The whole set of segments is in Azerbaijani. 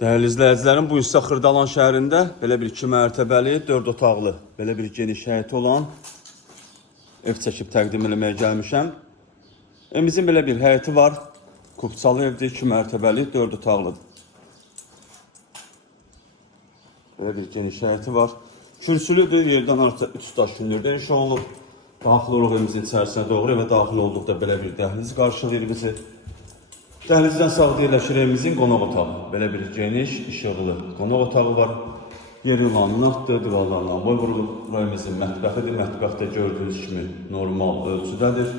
Dəyərli izləyicilərim, bu hissə Xırdalan şəhərində belə bir 2 mərtəbəli, 4 otaqlı, belə bir geniş həyəti olan ev çəkib təqdim eləməyə gəlmişəm. Evimizin belə bir həyəti var. Kupçalı evdir, 2 mərtəbəli, 4 otaqlıdır. Belə bir geniş həyəti var. Kürsülüdür, yerdən artıq 3 daş hündürdə iş olunub. Daxil oluq evimizin içərisinə doğru evə daxil olduqda belə bir dəhliz qarşılayır bizi. Dəhlizdən sağda yerləşir evimizin qonaq otağı. Belə bir geniş, işıqlı qonaq otağı var. Yeri laminatdır, divarlarla boy vurulub. Evimizin mətbəxidir. Mətbəxdə gördüyünüz kimi normal ölçüdədir.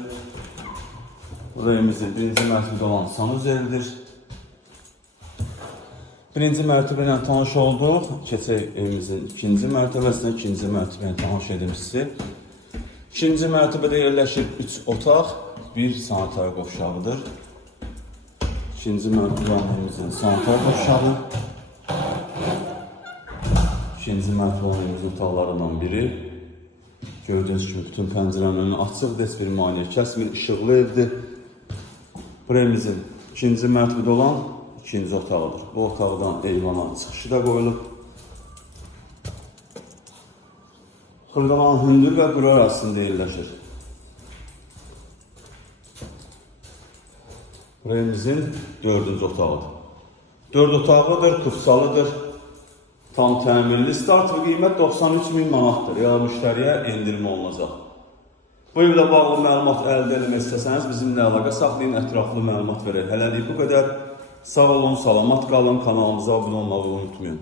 Evimizin birinci mərtəbədə olan sanuzelidir. Birinci mərtəbə ilə tanış olduq. Keçək evimizin ikinci mərtəbəsinə, ikinci mərtəbə ilə tanış edim sizi. İkinci mərtəbədə yerləşir 3 otaq, 1 sanitar qovşağıdır. İkinci mərtəbəmizin sanitar qovşağı. İkinci mərtəbəmizin otaqlarından biri. Gördüyünüz kimi bütün pəncərənin önü açıqdır, heç bir maneə kəsmir, işıqlı evdir. Bu evimizin ikinci mərtəbədə olan ikinci otağıdır. Bu otaqdan eyvana çıxışı da qoyulub. Xırdalan hündür və quru arasında yerləşir. Bu evimizin 4-cü otağıdır. 4 otaqlıdır, kupçalıdır. Tam təmirli. Start və qiymət 93.000 manatdır. Ya müştəriyə endirmə olunacaq. Bu evlə bağlı məlumat əldə etmək istəsəniz bizimlə əlaqə saxlayın, ətraflı məlumat verək. Hələlik bu qədər. Sağ olun, salamat qalın, kanalımıza abunə olmağı unutmayın.